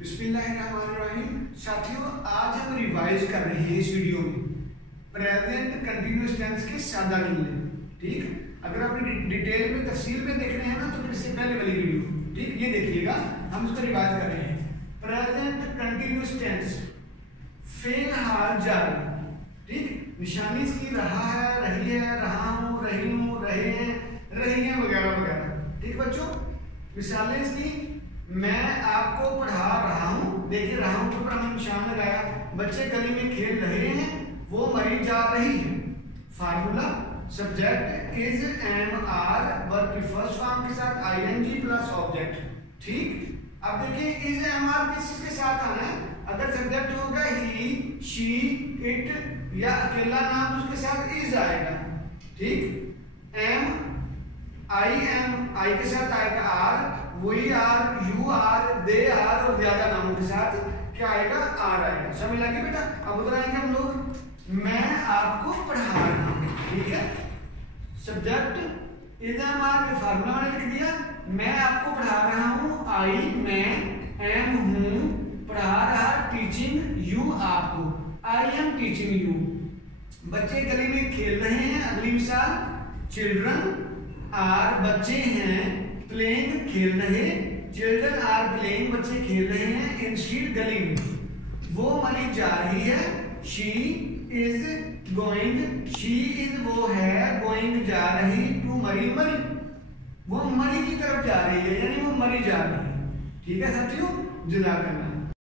बिस्मिल्लाहिर्रहमानिर्रहीम। साथियों, आज हम रिवाइज कर रहे हैं इस वीडियो में प्रेजेंट कंटिन्यूअस टेंस के सादा जुमले। ठीक, अगर आपने डिटेल में तफसील में देखने हैं ना तो फिर इससे पहले वाली वीडियो, ठीक, ये देखिएगा। हम इसको रिवाइज कर रहे हैं। प्रेजेंट कंटिन्यूअस टेंस फेल हाल जारी, ठीक, निशानी इसकी रहा है, रही है, रहा हूँ, रही हूँ, रहे हैं, रही हैं वगैरह वगैरह। ठीक बच्चों, मिसालें इसकी मैं आपको पढ़ा रहा हूँ, देखिए रहा हूँ के ऊपर हमने निशान लगाया। बच्चे गली में खेल रहे हैं, वो मरी जा रही है। Formula subject is am are, verb की फर्स्ट फॉर्म के साथ आईएनजी प्लस ऑब्जेक्ट। ठीक, अब देखिए इज एम आर किसके साथ आना है। अगर सब्जेक्ट होगा ही, शी, इट या अकेला नाम तो उसके साथ इज आएगा। ठीक, एम आई के साथ आएगा आर, वही are, you are, they are और ज्यादा नामों के साथ क्या आएगा, आर आएगा। समझ लगे बेटा। अब उधर आएंगे हम लोग, मैं आपको पढ़ा रहा हूँ। ठीक है, सब्जेक्ट इज एम आर के फार्मूला मैंने लिख दिया, मैं आपको पढ़ा रहा हूँ, आई मैं, एम हूँ, पढ़ा रहा, टीचिंग यू आपको, आई एम टीचिंग यू। बच्चे गली में खेल रहे हैं। अगली मिसाल, चिल्ड्रन आर बच्चे हैं, प्लेइंग खेल रहे, चिल्ड्रन आर प्लेइंग बच्चे खेल रहे हैं, इन स्ट्रीट गली में। वो मरी जा रही है, she is going, she is वो है, गोइंग जा रही, टू मरी, वो मरी की तरफ जा रही है, यानी वो मरी जा रही है। ठीक है साथियों, जज़ाकल्लाह।